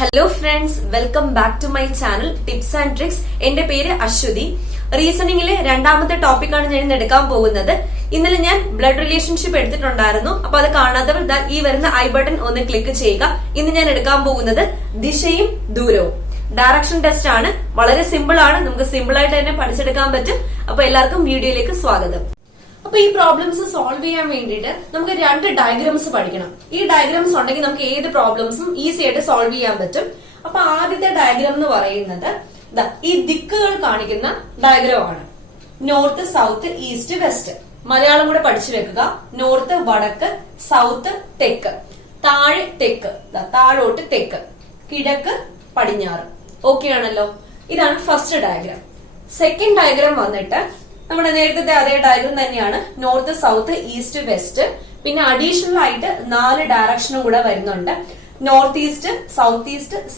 Hello friends, welcome back to my channel tips and tricks. എന്റെ പേര് അശ്വതി. റീസണിംഗിലെ രണ്ടാമത്തെ ടോപ്പിക്കാണ് ഞാൻ ഇന്ന് എടുക്കാൻ പോകുന്നത്. ഇന്നലെ ഞാൻ ബ്ലഡ് റിലേഷൻഷിപ്പ് എടുത്തിട്ടുണ്ടായിരുന്നു. അപ്പൊ അത് കാണാത്തവർ ഈ വരുന്ന ഐ ബട്ടൺ ഒന്ന് ക്ലിക്ക് ചെയ്യുക. ഇന്ന് ഞാൻ എടുക്കാൻ പോകുന്നത് ദിശയും ദൂരവും. ഡയറക്ഷൻ ടെസ്റ്റ് ആണ്. വളരെ സിമ്പിൾ ആണ്. നമുക്ക് സിമ്പിൾ ആയിട്ട് തന്നെ പഠിച്ചെടുക്കാൻ പറ്റും. അപ്പൊ എല്ലാവർക്കും വീഡിയോയിലേക്ക് സ്വാഗതം. അപ്പൊ ഈ പ്രോബ്ലംസ് സോൾവ് ചെയ്യാൻ വേണ്ടിയിട്ട് നമുക്ക് രണ്ട് ഡയഗ്രാംസ് പഠിക്കണം. ഈ ഡയഗ്രാംസ് ഉണ്ടെങ്കിൽ നമുക്ക് ഏത് പ്രോബ്ലംസും ഈസി ആയിട്ട് സോൾവ് ചെയ്യാൻ പറ്റും. അപ്പൊ ആദ്യത്തെ ഡയഗ്രാം എന്ന് പറയുന്നത് ഈ ദിക്കുകൾ കാണിക്കുന്ന ഡയഗ്രാം ആണ്. North, south, east, west. Malayalam കൂടെ പഠിച്ചു വെക്കുക. നോർത്ത് വടക്ക്, സൗത്ത് തെക്ക്, താഴെ തെക്ക്, താഴോട്ട് തെക്ക്, കിഴക്ക് പടിഞ്ഞാറ്. ഓക്കെ ആണല്ലോ. ഇതാണ് ഫസ്റ്റ് ഡയഗ്രാം. സെക്കൻഡ് ഡയഗ്രാം വന്നിട്ട് നമ്മുടെ നേരത്തെ അതേ ഡയഗ്രാം തന്നെയാണ്. North, south, east, west. പിന്നെ അഡീഷണൽ ആയിട്ട് 4 ഡയറക്ഷനും കൂടെ വരുന്നുണ്ട്. North east,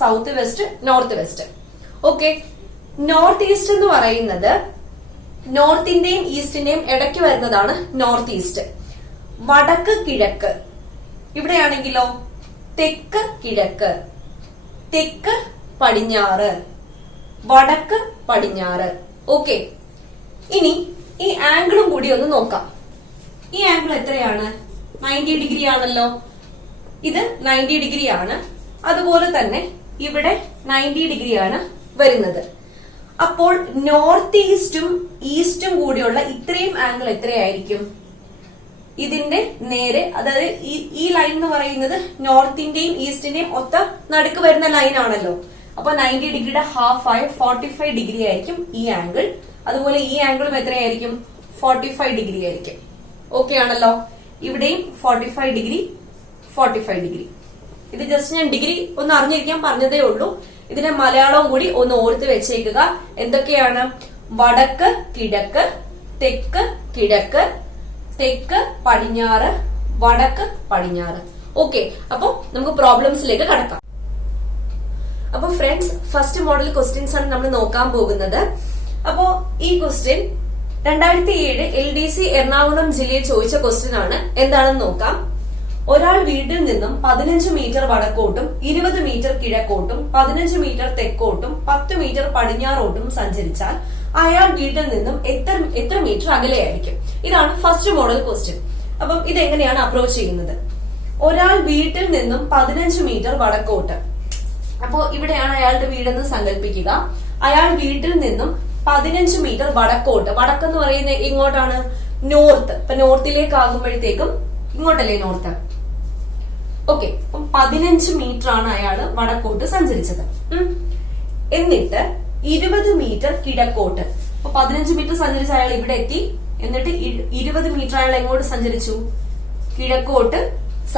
south west, north west. Okay. North east എന്ന് പറയുന്നത് നോർത്തിന്റെയും ഈസ്റ്റിന്റെയും ഇടയ്ക്ക് വരുന്നതാണ് നോർത്ത് ഈസ്റ്റ്. വടക്ക് കിഴക്ക്. ഇവിടെയാണെങ്കിലോ തെക്ക് കിഴക്ക്, തെക്ക് പടിഞ്ഞാറ്, വടക്ക് പടിഞ്ഞാറ്. ഓക്കെ. ഇനി ഈ ആംഗിളും കൂടി ഒന്ന് നോക്കാം. ഈ ആംഗിൾ എത്രയാണ്? 90 ഡിഗ്രി ആണല്ലോ. ഇത് 90 ഡിഗ്രി ആണ്. അതുപോലെ തന്നെ ഇവിടെ 90 ഡിഗ്രിയാണ് വരുന്നത്. അപ്പോൾ നോർത്ത് ഈസ്റ്റും ഈസ്റ്റും കൂടിയുള്ള ഇത്രയും ആംഗിൾ എത്രയായിരിക്കും? ഇതിന്റെ നേരെ, അതായത് ഈ ലൈൻ എന്ന് പറയുന്നത് നോർത്തിന്റെയും ഈസ്റ്റിന്റെയും ഒത്ത നടുക്ക് വരുന്ന ലൈൻ ആണല്ലോ. അപ്പൊ 90 ഡിഗ്രിയുടെ ഹാഫ് ആയ 45 ഡിഗ്രി ആയിരിക്കും ഈ ആംഗിൾ. അതുപോലെ ഈ ആംഗിളും എത്രയായിരിക്കും? 45 ഡിഗ്രി ആയിരിക്കും. ഓക്കെ ആണല്ലോ. ഇവിടെയും 45 ഡിഗ്രി, 45 ഡിഗ്രി. ഇത് ജസ്റ്റ് ഞാൻ ഡിഗ്രി ഒന്ന് അറിഞ്ഞിരിക്കാൻ പറഞ്ഞതേ ഉള്ളൂ. ഇതിന്റെ മലയാളവും കൂടി ഒന്ന് ഓർത്ത് വെച്ചേക്കുക. എന്തൊക്കെയാണ്? വടക്ക് കിഴക്ക്, തെക്ക് കിഴക്ക്, തെക്ക് പടിഞ്ഞാറ്, വടക്ക് പടിഞ്ഞാറ്. ഓക്കെ. അപ്പൊ നമുക്ക് പ്രോബ്ലംസിലേക്ക് കടക്കാം. അപ്പൊ ഫ്രണ്ട്സ്, ഫസ്റ്റ് മോഡൽ ക്വസ്റ്റ്യൻസ് ആണ് നമ്മൾ നോക്കാൻ പോകുന്നത്. അപ്പോ ഈ ക്വസ്റ്റ്യൻ 2007 LDC എറണാകുളം ജില്ലയിൽ ചോദിച്ച ക്വസ്റ്റ്യൻ ആണ്. എന്താണെന്ന് നോക്കാം. ഒരാൾ വീട്ടിൽ നിന്നും 15 മീറ്റർ വടക്കോട്ടും 20 മീറ്റർ കിഴക്കോട്ടും 15 മീറ്റർ തെക്കോട്ടും 10 മീറ്റർ പടിഞ്ഞാറോട്ടും സഞ്ചരിച്ചാൽ അയാൾ വീട്ടിൽ നിന്നും എത്ര മീറ്റർ അകലെയായിരിക്കും? ഇതാണ് ഫസ്റ്റ് മോഡൽ ക്വസ്റ്റ്യൻ. അപ്പം ഇതെങ്ങനെയാണ് അപ്രോച്ച് ചെയ്യുന്നത്? ഒരാൾ വീട്ടിൽ നിന്നും 15 മീറ്റർ വടക്കോട്ട്. അപ്പോ ഇവിടെയാണ് അയാളുടെ വീടെന്ന് സങ്കല്പിക്കുക. അയാൾ വീട്ടിൽ നിന്നും 15 മീറ്റർ വടക്കോട്ട്. വടക്കെന്ന് പറയുന്നത് ഇങ്ങോട്ടാണ്, നോർത്ത്. ഇപ്പൊ നോർത്തിലേക്ക് ആകുമ്പോഴത്തേക്കും ഇങ്ങോട്ടല്ലേ നോർത്ത്. ഓക്കെ. അപ്പം 15 മീറ്റർ ആണ് അയാള് വടക്കോട്ട് സഞ്ചരിച്ചത്. എന്നിട്ട് 20 മീറ്റർ കിഴക്കോട്ട്. അപ്പൊ 15 മീറ്റർ സഞ്ചരിച്ച അയാൾ ഇവിടെ എത്തി. എന്നിട്ട് 20 മീറ്റർ അയാൾ എങ്ങോട്ട് സഞ്ചരിച്ചു? കിഴക്കോട്ട്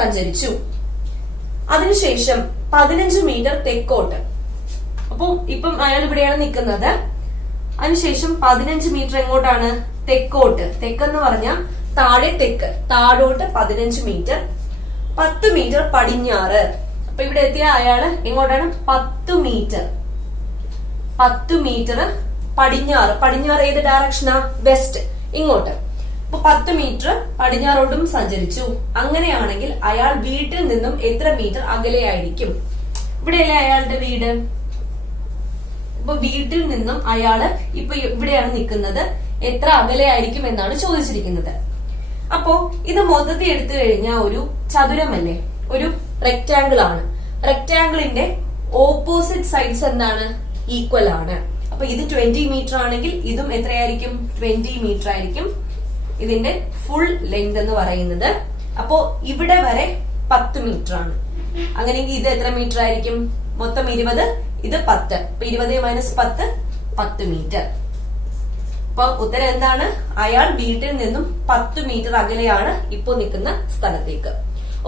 സഞ്ചരിച്ചു. അതിനുശേഷം 15 മീറ്റർ തെക്കോട്ട്. അപ്പൊ ഇപ്പം അയാൾ ഇവിടെയാണ് നിൽക്കുന്നത്. അതിനുശേഷം 15 മീറ്റർ എങ്ങോട്ടാണ്? തെക്കോട്ട്. തെക്കെന്ന് പറഞ്ഞാൽ താഴെ തെക്ക്, താഴോട്ട് 15 മീറ്റർ. 10 മീറ്റർ പടിഞ്ഞാറ്. അപ്പൊ ഇവിടെ എത്തിയ അയാള് എങ്ങോട്ടാണ്? 10 മീറ്റർ. 10 മീറ്റർ പടിഞ്ഞാറ്. പടിഞ്ഞാറ് ഏത് ഡയറക്ഷനാ? വെസ്റ്റ്, ഇങ്ങോട്ട്. അപ്പൊ 10 മീറ്റർ പടിഞ്ഞാറോട്ടും സഞ്ചരിച്ചു. അങ്ങനെയാണെങ്കിൽ അയാൾ വീട്ടിൽ നിന്നും എത്ര മീറ്റർ അകലെയായിരിക്കും? ഇവിടെയല്ലേ അയാളുടെ വീട്. ഇപ്പൊ വീട്ടിൽ നിന്നും അയാള് ഇപ്പൊ ഇവിടെയാണ് നിൽക്കുന്നത്. എത്ര അകലെയായിരിക്കും എന്നാണ് ചോദിച്ചിരിക്കുന്നത്. അപ്പോ ഇത് മൊത്തത്തിൽ എടുത്തു കഴിഞ്ഞാൽ ഒരു ചതുരമല്ലേ, ഒരു റെക്ടാംഗിൾ ആണ്. റെക്ടാംഗിളിന്റെ ഓപ്പോസിറ്റ് സൈഡ്സ് എന്താണ്? ഈക്വൽ ആണ്. അപ്പൊ ഇത് 20 മീറ്റർ ആണെങ്കിൽ ഇതും എത്രയായിരിക്കും? 20 മീറ്റർ ആയിരിക്കും ഇതിന്റെ ഫുൾ ലെങ്ത് എന്ന് പറയുന്നത്. അപ്പോ ഇവിടെ വരെ 10 മീറ്റർ ആണ്. അങ്ങനെയെങ്കിൽ ഇത് എത്ര മീറ്റർ ആയിരിക്കും? മൊത്തം 20, ഇത് 10. അപ്പൊ 20 - 10, 10 മീറ്റർ. അപ്പൊ ഉത്തരം എന്താണ്? അയാൾ വീട്ടിൽ നിന്നും 10 മീറ്റർ അകലെയാണ് ഇപ്പോ നിൽക്കുന്ന സ്ഥലത്തേക്ക്.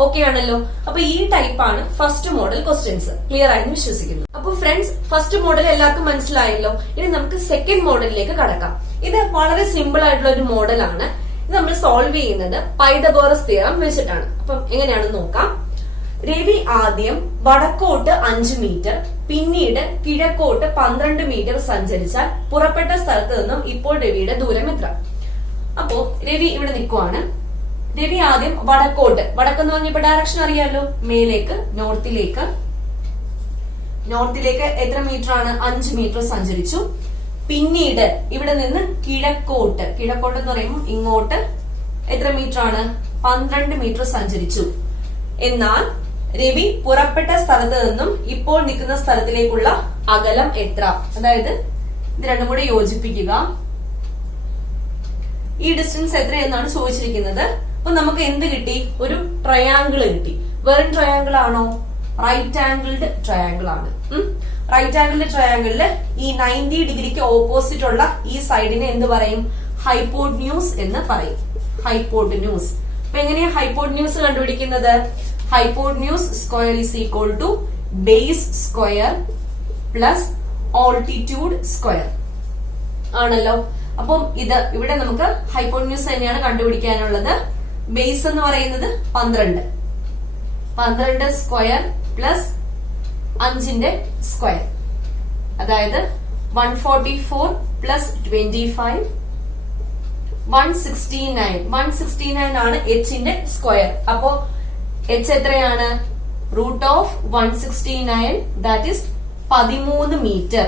ഓക്കെ ആണല്ലോ. അപ്പൊ ഈ ടൈപ്പാണ് ഫസ്റ്റ് മോഡൽ ക്വസ്റ്റ്യൻസ്. ക്ലിയർ ആയെന്ന് വിശ്വസിക്കുന്നു. അപ്പൊ ഫ്രണ്ട്സ്, ഫസ്റ്റ് മോഡൽ എല്ലാവർക്കും മനസ്സിലായല്ലോ. ഇനി നമുക്ക് സെക്കൻഡ് മോഡലിലേക്ക് കടക്കാം. ഇത് വളരെ സിമ്പിൾ ആയിട്ടുള്ള ഒരു മോഡലാണ്. ഇത് നമ്മൾ സോൾവ് ചെയ്യുന്നത് പൈതഗോറസ് തിയറം വെച്ചിട്ടാണ്. അപ്പം എങ്ങനെയാണെന്ന് നോക്കാം. രവി ആദ്യം വടക്കോട്ട് 5 മീറ്റർ, പിന്നീട് കിഴക്കോട്ട് 12 മീറ്റർ സഞ്ചരിച്ചാൽ പുറപ്പെട്ട സ്ഥലത്ത് നിന്നും ഇപ്പോൾ രവിയുടെ ദൂരം എത്ര? അപ്പോ രവി ഇവിടെ നിൽക്കുവാണ്. രവി ആദ്യം വടക്കോട്ട്, വടക്കെന്ന് പറഞ്ഞപ്പോ ഡയറക്ഷൻ അറിയാലോ, മേലേക്ക്, നോർത്തിലേക്ക്. നോർത്തിലേക്ക് എത്ര മീറ്റർ ആണ്? 5 മീറ്റർ സഞ്ചരിച്ചു. പിന്നീട് ഇവിടെ നിന്ന് കിഴക്കോട്ട് എന്ന് പറയുമ്പോൾ ഇങ്ങോട്ട് എത്ര മീറ്റർ ആണ്? 12 മീറ്റർ സഞ്ചരിച്ചു. എന്നാൽ രവി പുറപ്പെട്ട സ്ഥലത്ത് നിന്നും ഇപ്പോൾ നിൽക്കുന്ന സ്ഥലത്തിലേക്കുള്ള അകലം എത്ര? അതായത് ഇത് രണ്ടും കൂടെ യോജിപ്പിക്കുക. ഈ ഡിസ്റ്റൻസ് എത്രയെന്നാണ് ചോദിച്ചിരിക്കുന്നത്. അപ്പൊ നമുക്ക് എന്ത് കിട്ടി? ഒരു ട്രയാങ്കിൾ കിട്ടി. വെറും ട്രയാങ്കിൾ ആണോ? റൈറ്റ് ആംഗിൾഡ് ട്രയാങ്കിൾ ആണ്. റൈറ്റ് ആംഗിൾഡ് ട്രയാങ്കിളില് ഈ 90 ഡിഗ്രിക്ക് ഓപ്പോസിറ്റ് ഉള്ള ഈ സൈഡിനെ എന്ത് പറയും? ഹൈപ്പോട്ന്യൂസ് എന്ന് പറയും. ഹൈപ്പോട്ന്യൂസ്. അപ്പൊ എങ്ങനെയാ ഹൈപ്പോട്ന്യൂസ് കണ്ടുപിടിക്കുന്നത്? Hypotenuse square is equal to base square plus altitude square ആണല്ലോ. അപ്പം ഇത് ഇവിടെ നമുക്ക് ഹൈപ്പോട്ന്യൂസ് തന്നെയാണ് കണ്ടുപിടിക്കാനുള്ളത്. ബേസ് എന്ന് പറയുന്നത് 12 സ്ക്വയർ പ്ലസ് 5ന്റെ സ്ക്വയർ, അതായത് 144 പ്ലസ് 25 169 ആണ് എച്ചിന്റെ സ്ക്വയർ. അപ്പോ എച്ച് എത്രയാണ്? Root of 169 that is 13 metre.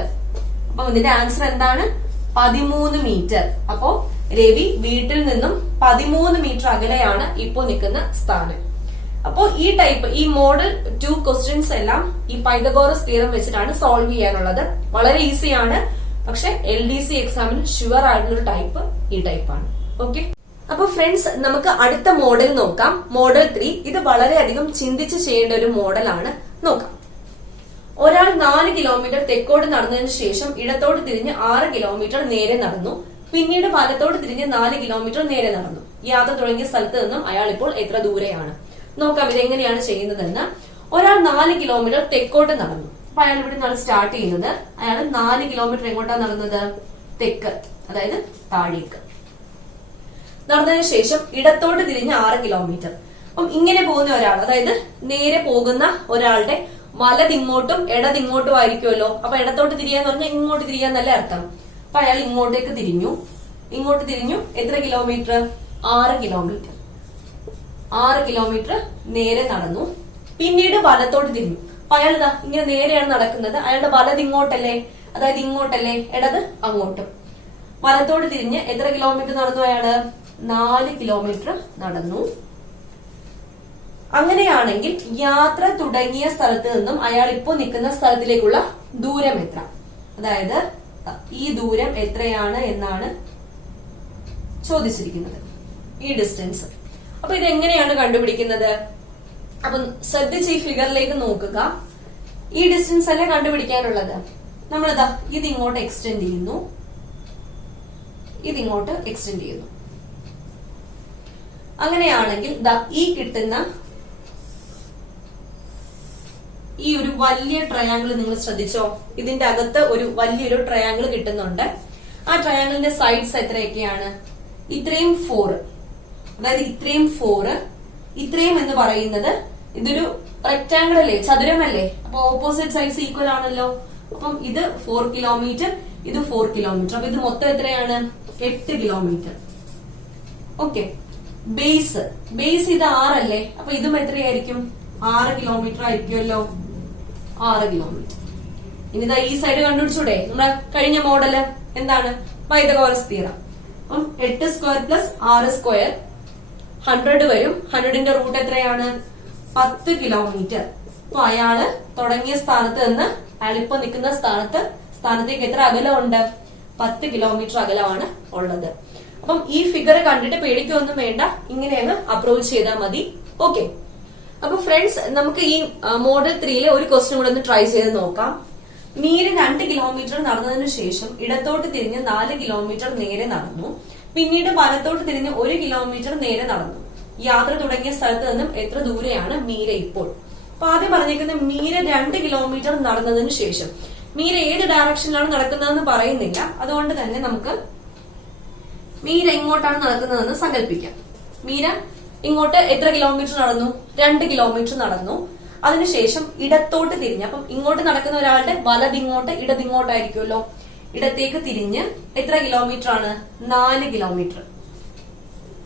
അപ്പൊ ഇതിന്റെ ആൻസർ എന്താണ്? 13 മീറ്റർ. അപ്പോ രവി വീട്ടിൽ നിന്നും 13 മീറ്റർ അകലെയാണ് ഇപ്പോൾ നിൽക്കുന്ന സ്ഥാനം. അപ്പോ ഈ മോഡൽ 2 ക്വസ്റ്റ്യൻസ് എല്ലാം ഈ പൈതഗോറസ് തിയറം വെച്ചിട്ടാണ് സോൾവ് ചെയ്യാനുള്ളത്. വളരെ ഈസിയാണ്. പക്ഷെ LDC എക്സാമിന് ഷുവർ ആയിട്ടുള്ള ഒരു ടൈപ്പ് ഈ ടൈപ്പാണ്. ഓക്കെ, അപ്പൊ ഫ്രണ്ട്സ് നമുക്ക് അടുത്ത മോഡൽ നോക്കാം. മോഡൽ 3. ഇത് വളരെയധികം ചിന്തിച്ച് ചെയ്യേണ്ട ഒരു മോഡലാണ്. നോക്കാം. ഒരാൾ 4 കിലോമീറ്റർ തെക്കോട്ട് നടന്നതിന് ശേഷം ഇടത്തോട്ട് തിരിഞ്ഞ് 6 കിലോമീറ്റർ നേരെ നടന്നു. പിന്നീട് വലത്തോട്ട് തിരിഞ്ഞ് 4 കിലോമീറ്റർ നേരെ നടന്നു. യാത്ര തുടങ്ങിയ സ്ഥലത്ത് നിന്നും അയാൾ ഇപ്പോൾ എത്ര ദൂരെയാണ്? നോക്കാം ഇതെങ്ങനെയാണ് ചെയ്യുന്നതെന്ന്. ഒരാൾ 4 കിലോമീറ്റർ തെക്കോട്ട് നടന്നു. അപ്പൊ അയാൾ ഇവിടെ നിന്നാണ് സ്റ്റാർട്ട് ചെയ്യുന്നത്. അയാൾ 4 കിലോമീറ്റർ എങ്ങോട്ടാണ് നടന്നത്? തെക്ക്, അതായത് താഴേക്ക് നടന്നതിന് ശേഷം ഇടത്തോട്ട് തിരിഞ്ഞ് 6 കിലോമീറ്റർ. അപ്പം ഇങ്ങനെ പോകുന്ന ഒരാൾ, അതായത് നേരെ പോകുന്ന ഒരാളുടെ വലതിങ്ങോട്ടും ഇടതിങ്ങോട്ടും ആയിരിക്കുമല്ലോ. അപ്പൊ ഇടത്തോട്ട് തിരിയാന്ന് പറഞ്ഞാൽ ഇങ്ങോട്ട് തിരിയാന്നല്ലേ അർത്ഥം. അപ്പൊ അയാൾ ഇങ്ങോട്ടേക്ക് തിരിഞ്ഞു. എത്ര കിലോമീറ്റർ? 6 കിലോമീറ്റർ. 6 കിലോമീറ്റർ നേരെ നടന്നു. പിന്നീട് വലത്തോട്ട് തിരിഞ്ഞു. അപ്പൊ അയാൾ ഇതാ ഇങ്ങനെ നേരെയാണ് നടക്കുന്നത്. അയാളുടെ വലത് ഇങ്ങോട്ടല്ലേ, അതായത് ഇങ്ങോട്ടല്ലേ, ഇടത് അങ്ങോട്ടും. വലത്തോട്ട് തിരിഞ്ഞ് എത്ര കിലോമീറ്റർ നടന്നു? അയാള് 4 കിലോമീറ്റർ നടന്നു. അങ്ങനെയാണെങ്കിൽ യാത്ര തുടങ്ങിയ സ്ഥലത്ത് നിന്നും അയാൾ ഇപ്പോൾ നിൽക്കുന്ന സ്ഥലത്തിലേക്കുള്ള ദൂരം എത്ര? അതായത് ഈ ദൂരം എത്രയാണ് എന്നാണ് ചോദിച്ചിരിക്കുന്നത്, ഈ ഡിസ്റ്റൻസ്. അപ്പൊ ഇതെങ്ങനെയാണ് കണ്ടുപിടിക്കുന്നത്? അപ്പൊ ശ്രദ്ധിച്ച് ഈ ഫിഗറിലേക്ക് നോക്കുക. ഈ ഡിസ്റ്റൻസ് അല്ലേ കണ്ടുപിടിക്കാനുള്ളത്. നമ്മളിതാ ഇതിങ്ങോട്ട് എക്സ്റ്റെൻഡ് ചെയ്യുന്നു, ഇതിങ്ങോട്ട് എക്സ്റ്റെൻഡ് ചെയ്യുന്നു. അങ്ങനെയാണെങ്കിൽ ഈ കിട്ടുന്ന ഈ ഒരു വലിയ ട്രയാങ്കിൾ നിങ്ങൾ ശ്രദ്ധിച്ചോ? ഇതിന്റെ അകത്ത് ഒരു വലിയൊരു ട്രയാങ്കിൾ കിട്ടുന്നുണ്ട്. ആ ട്രയാങ്കിളിന്റെ സൈഡ്സ് എത്രയൊക്കെയാണ്? ഇത്രയും 4, അതായത് ഇത്രയും 4, ഇത്രയും എന്ന് പറയുന്നത് ഇതൊരു റെക്ടാങ്കിൾ അല്ലേ, ചതുരമല്ലേ. അപ്പൊ ഓപ്പോസിറ്റ് സൈഡ്സ് ഈക്വൽ ആണല്ലോ. അപ്പം ഇത് 4 കിലോമീറ്റർ, ഇത് 4 കിലോമീറ്റർ. അപ്പൊ ഇത് മൊത്തം എത്രയാണ്? 8 കിലോമീറ്റർ. ഓക്കെ, ബേസ് ഇത് 6 അല്ലേ. അപ്പൊ ഇതും എത്രയായിരിക്കും? 6 കിലോമീറ്റർ ആയിരിക്കുമല്ലോ. 6 കിലോമീറ്റർ. ഇനിതാ ഈ സൈഡ് കണ്ടുപിടിച്ചൂടെ? നമ്മുടെ കഴിഞ്ഞ മോഡല് എന്താണ്? Pythagoras theorem. അപ്പം 8 സ്ക്വയർ പ്ലസ് 6 സ്ക്വയർ 100 വരും. 100ന്റെ റൂട്ട് എത്രയാണ്? 10 കിലോമീറ്റർ. അപ്പൊ അയാള് തുടങ്ങിയ സ്ഥാനത്ത് നിന്ന് അയാളിപ്പോ നിൽക്കുന്ന സ്ഥാനത്തേക്ക് എത്ര അകലമുണ്ട്? 10 കിലോമീറ്റർ അകലമാണ് ഉള്ളത്. അപ്പം ഈ ഫിഗർ കണ്ടിട്ട് പേടിക്കൊന്നും വേണ്ട, ഇങ്ങനെ അങ്ങ് അപ്രോച്ച് ചെയ്താൽ മതി. ഓക്കെ, അപ്പൊ ഫ്രണ്ട്സ് നമുക്ക് ഈ മോഡൽ 3യിലെ ഒരു ക്വസ്റ്റ്യൻ കൂടെ ഒന്ന് ട്രൈ ചെയ്ത് നോക്കാം. മീര 2 കിലോമീറ്റർ നടന്നതിനു ശേഷം ഇടത്തോട്ട് തിരിഞ്ഞ് 4 കിലോമീറ്റർ നേരെ നടന്നു. പിന്നീട് വലത്തോട്ട് തിരിഞ്ഞ് 1 കിലോമീറ്റർ നേരെ നടന്നു. യാത്ര തുടങ്ങിയ സ്ഥലത്ത് നിന്നും എത്ര ദൂരെയാണ് മീര ഇപ്പോൾ? അപ്പൊ ആദ്യം പറഞ്ഞിരിക്കുന്നത് മീര 2 കിലോമീറ്റർ നടന്നതിന് ശേഷം. മീര ഏത് ഡയറക്ഷനിലാണ് നടക്കുന്നതെന്ന് പറയുന്നില്ല. അതുകൊണ്ട് തന്നെ നമുക്ക് മീര ഇങ്ങോട്ടാണ് നടക്കുന്നതെന്ന് സങ്കല്പിക്കാം. മീര ഇങ്ങോട്ട് എത്ര കിലോമീറ്റർ നടന്നു? 2 കിലോമീറ്റർ നടന്നു. അതിനുശേഷം ഇടത്തോട്ട് തിരിഞ്ഞ്, അപ്പം ഇങ്ങോട്ട് നടക്കുന്ന ഒരാളുടെ വലതിങ്ങോട്ട് ഇടതിങ്ങോട്ടായിരിക്കുമല്ലോ. ഇടത്തേക്ക് തിരിഞ്ഞ് എത്ര കിലോമീറ്റർ ആണ്? 4 കിലോമീറ്റർ.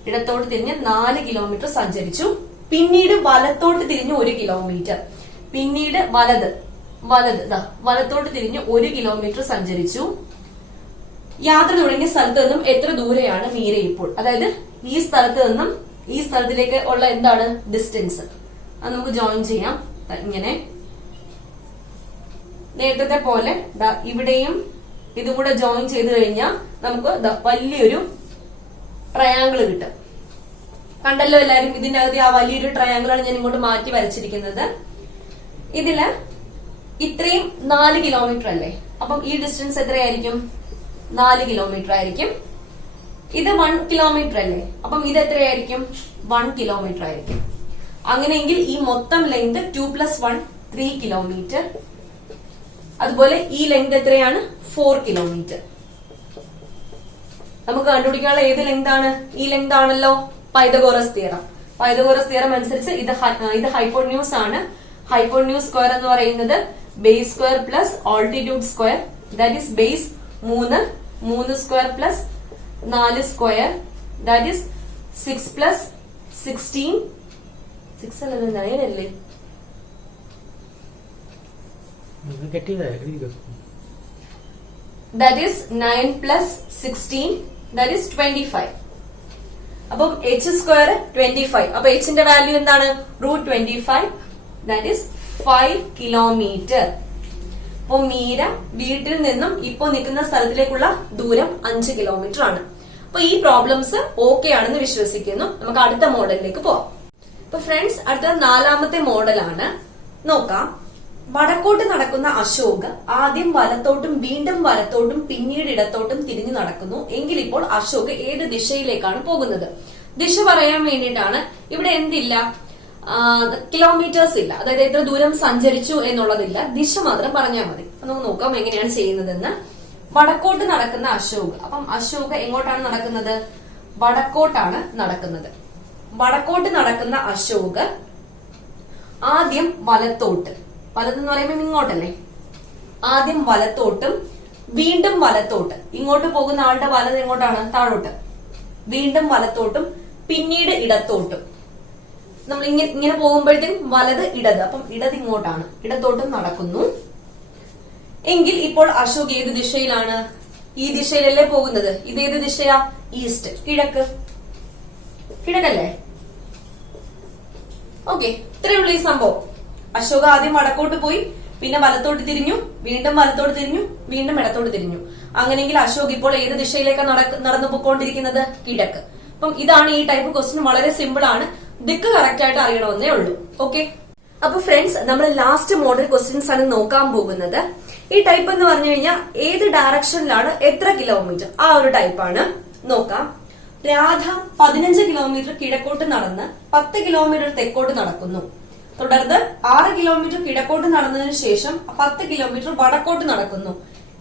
ഇടത്തോട്ട് തിരിഞ്ഞ് 4 കിലോമീറ്റർ സഞ്ചരിച്ചു. പിന്നീട് വലത്തോട്ട് തിരിഞ്ഞ് 1 കിലോമീറ്റർ. പിന്നീട് വലത് വലത്തോട്ട് തിരിഞ്ഞ് 1 കിലോമീറ്റർ സഞ്ചരിച്ചു. യാത്ര തുടങ്ങിയ സ്ഥലത്ത് നിന്നും എത്ര ദൂരെയാണ് മീര ഇപ്പോൾ? അതായത് ഈ സ്ഥലത്ത് നിന്നും ഈ സ്ഥലത്തിലേക്ക് ഉള്ള എന്താണ് ഡിസ്റ്റൻസ്, അത് നമുക്ക് ജോയിൻ ചെയ്യാം. ഇങ്ങനെ നേരത്തെ പോലെ ഇവിടെയും ഇതും കൂടെ ജോയിൻ ചെയ്ത് കഴിഞ്ഞാൽ നമുക്ക് വലിയൊരു ട്രയാങ്കിൾ കിട്ടും. കണ്ടല്ലോ എല്ലാരും, ഇതിന്റെ അകത്ത് ആ വലിയൊരു ട്രയാങ്കിളാണ് ഞാൻ ഇങ്ങോട്ട് മാറ്റി വരച്ചിരിക്കുന്നത്. ഇതില് ഇത്രയും 4 കിലോമീറ്റർ അല്ലേ, അപ്പം ഈ ഡിസ്റ്റൻസ് എത്രയായിരിക്കും? 4 കിലോമീറ്റർ ആയിരിക്കും. ഇത് 1 കിലോമീറ്റർ അല്ലേ, അപ്പം ഇത് എത്രയായിരിക്കും? 1 കിലോമീറ്റർ ആയിരിക്കും. അങ്ങനെയെങ്കിൽ ഈ മൊത്തം ലെങ്ത് 2 + 1 3 കിലോമീറ്റർ. അതുപോലെ ഈ ലെങ്ത് എത്രയാണ്? 4 കിലോമീറ്റർ. നമുക്ക് കണ്ടുപിടിക്കാനുള്ള ഏത് ലെങ്ത് ആണ്? ഈ ലെങ്ത് ആണല്ലോ. Pythagoras theorem. പൈതഗോറസ് തിയറം അനുസരിച്ച് ഇത് ഹൈപ്പോന്യൂസ് ആണ്. ഹൈപ്പോന്യൂസ് സ്ക്വയർ എന്ന് പറയുന്നത് base square plus altitude square, that is base 3 square plus 4 square, that is 6 + 16 6 അല്ലല്ലോ 9 അല്ലേ? That is 9 + 16, that is 25. അപ്പം h സ്ക്വയർ 25. അപ്പൊ h ന്റെ വാല്യൂ എന്താണ്? √25, that is 5 കിലോമീറ്റർ. അപ്പൊ മീര വീട്ടിൽ നിന്നും ഇപ്പോ നിൽക്കുന്ന സ്ഥലത്തിലേക്കുള്ള ദൂരം 5 കിലോമീറ്റർ ആണ്. അപ്പൊ ഈ പ്രോബ്ലംസ് ഓക്കെ ആണെന്ന് വിശ്വസിക്കുന്നു. നമുക്ക് അടുത്ത മോഡലിലേക്ക് പോവാം. അപ്പൊ ഫ്രണ്ട്സ്, അടുത്ത 4ാമത്തെ മോഡലാണ്. നോക്കാം. വടക്കോട്ട് നടക്കുന്ന അശോക് ആദ്യം വലത്തോട്ടും വീണ്ടും വലത്തോട്ടും പിന്നീട് ഇടത്തോട്ടും തിരിഞ്ഞു നടക്കുന്നു. എങ്കിൽ ഇപ്പോൾ അശോക് ഏത് ദിശയിലേക്കാണ് പോകുന്നത്? ദിശ പറയാൻ വേണ്ടിയിട്ടാണ്. ഇവിടെ എന്തില്ല? കിലോമീറ്റേഴ്സ് ഇല്ല, അതായത് എത്ര ദൂരം സഞ്ചരിച്ചു എന്നുള്ളതില്ല. ദിശ മാത്രം പറഞ്ഞാൽ മതി. നമുക്ക് നോക്കാം എങ്ങനെയാണ് ചെയ്യുന്നതെന്ന്. വടക്കോട്ട് നടക്കുന്ന അശോക്. അപ്പം അശോക് എങ്ങോട്ടാണ് നടക്കുന്നത്? വടക്കോട്ടാണ് നടക്കുന്നത്. വടക്കോട്ട് നടക്കുന്ന അശോക് ആദ്യം വലത്തോട്ട്, വലതെന്ന് പറയുമ്പോൾ ഇങ്ങോട്ടല്ലേ, ആദ്യം വലത്തോട്ടും വീണ്ടും വലത്തോട്ട്. ഇങ്ങോട്ട് പോകുന്ന ആളുടെ വലത് എങ്ങോട്ടാണ്? താഴോട്ട്. വീണ്ടും വലത്തോട്ടും പിന്നീട് ഇടത്തോട്ടും. നമ്മൾ ഇങ്ങനെ പോകുമ്പോഴത്തേക്കും വലത് ഇടത്, അപ്പം ഇടത് ഇങ്ങോട്ടാണ്, ഇടത്തോട്ടും നടക്കുന്നു. എങ്കിൽ ഇപ്പോൾ അശോക് ഏത് ദിശയിലാണ്? ഈ ദിശയിലല്ലേ പോകുന്നത്. ഇതേത് ദിശയാ? ഈസ്റ്റ്, കിഴക്ക്. കിഴക്കല്ലേ? ഓക്കെ, ഇത്രയുള്ള ഈ സംഭവം. അശോക് ആദ്യം വടക്കോട്ട് പോയി, പിന്നെ വലത്തോട്ട് തിരിഞ്ഞു, വീണ്ടും വലത്തോട്ട് തിരിഞ്ഞു, വീണ്ടും ഇടത്തോട്ട് തിരിഞ്ഞു. അങ്ങനെയെങ്കിൽ അശോക് ഇപ്പോൾ ഏത് ദിശയിലേക്കാണ് നടന്നു പോയിക്കൊണ്ടിരിക്കുന്നത്? കിഴക്ക്. അപ്പം ഇതാണ് ഈ ടൈപ്പ് ക്വസ്റ്റ്യൻ. വളരെ സിമ്പിൾ ആണ്. ദിക്ക് കറക്റ്റ് ആയിട്ട് അറിയണമെന്നേ ഉള്ളൂ. ഓക്കെ, അപ്പൊ ഫ്രണ്ട്സ്, നമ്മൾ ലാസ്റ്റ് മോഡൽ ക്വസ്റ്റ്യൻസ് ആണ് നോക്കാൻ പോകുന്നത്. ഈ ടൈപ്പ് എന്ന് പറഞ്ഞു കഴിഞ്ഞാൽ ഏത് ഡയറക്ഷനിലാണ് എത്ര കിലോമീറ്റർ, ആ ഒരു ടൈപ്പാണ്. നോക്കാം. രാധ 15 കിലോമീറ്റർ കിഴക്കോട്ട് നടന്ന് 10 കിലോമീറ്റർ തെക്കോട്ട് നടക്കുന്നു. തുടർന്ന് 6 കിലോമീറ്റർ കിഴക്കോട്ട് നടന്നതിന് ശേഷം 10 കിലോമീറ്റർ വടക്കോട്ട് നടക്കുന്നു.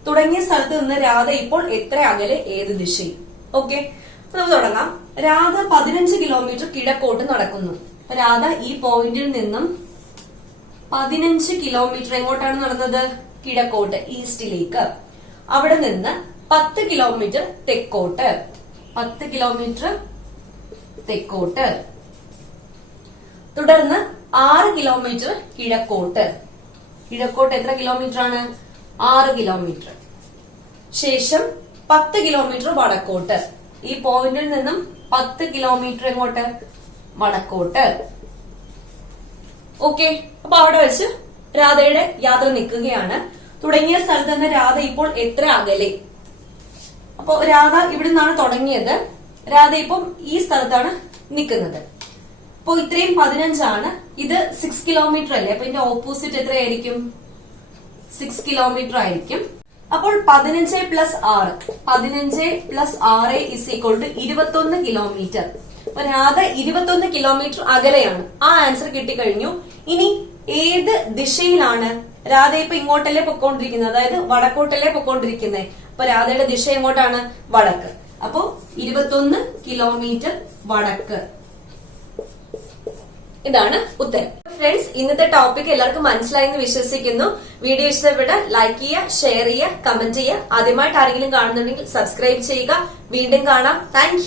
തുടങ്ങിയ സ്ഥലത്ത് നിന്ന് രാധ ഇപ്പോൾ എത്ര അകലെ ഏത് ദിശയിൽ? ഓക്കെ, നമുക്ക് തുടങ്ങാം. രാധ 15 കിലോമീറ്റർ കിഴക്കോട്ട് നടക്കുന്നു. രാധ ഈ പോയിന്റിൽ നിന്നും 15 കിലോമീറ്റർ എങ്ങോട്ടാണ് നടന്നത്? കിഴക്കോട്ട്, ഈസ്റ്റിലേക്ക്. അവിടെ നിന്ന് 10 കിലോമീറ്റർ തെക്കോട്ട്, 10 കിലോമീറ്റർ തെക്കോട്ട്. തുടർന്ന് 6 കിലോമീറ്റർ കിഴക്കോട്ട്. കിഴക്കോട്ട് എത്ര കിലോമീറ്റർ ആണ്? 6 കിലോമീറ്റർ. ശേഷം 10 കിലോമീറ്റർ വടക്കോട്ട്. ഈ പോയിന്റിൽ നിന്നും 10 കിലോമീറ്റർ എങ്ങോട്ട്? വടക്കോട്ട്. ഓക്കെ, അപ്പൊ അവിടെ വെച്ച് രാധയുടെ യാത്ര നിൽക്കുകയാണ്. തുടങ്ങിയ സ്ഥലത്ത് നിന്ന് രാധ ഇപ്പോൾ എത്ര അകലെ? അപ്പൊ രാധ ഇവിടെ നിന്നാണ് തുടങ്ങിയത്. രാധ ഇപ്പം ഈ സ്ഥലത്താണ് നിൽക്കുന്നത്. അപ്പൊ ഇത്രയും 15 ആണ്. ഇത് 6 കിലോമീറ്റർ അല്ലേ, അപ്പൊ ഇതിന്റെ ഓപ്പോസിറ്റ് എത്രയായിരിക്കും? 6 കിലോമീറ്റർ ആയിരിക്കും. അപ്പോൾ 15 + 6, 15 + 6 = 21 കിലോമീറ്റർ. അപ്പൊ രാധ 21 കിലോമീറ്റർ അകലെയാണ്. ആ ആൻസർ കിട്ടിക്കഴിഞ്ഞു. ഇനി ഏത് ദിശയിലാണ് രാധ? ഇപ്പൊ ഇങ്ങോട്ടല്ലേ പൊക്കോണ്ടിരിക്കുന്നത്, അതായത് വടക്കോട്ടല്ലേ പൊക്കോണ്ടിരിക്കുന്നത്. അപ്പൊ രാധയുടെ ദിശ എങ്ങോട്ടാണ്? വടക്ക്. അപ്പോ 21 കിലോമീറ്റർ വടക്ക്. ഇതാണ് ഉത്തരം. ഫ്രണ്ട്സ്, ഇന്നത്തെ ടോപ്പിക് എല്ലാവർക്കും മനസ്സിലായെന്ന് വിശ്വസിക്കുന്നു. വീഡിയോ ഇഷ്ടപ്പെട്ട ലൈക്ക് ചെയ്യുക, ഷെയർ ചെയ്യുക, കമന്റ് ചെയ്യുക. ആദ്യമായിട്ട് ആരെങ്കിലും കാണുന്നുണ്ടെങ്കിൽ സബ്സ്ക്രൈബ് ചെയ്യുക. വീണ്ടും കാണാം. താങ്ക്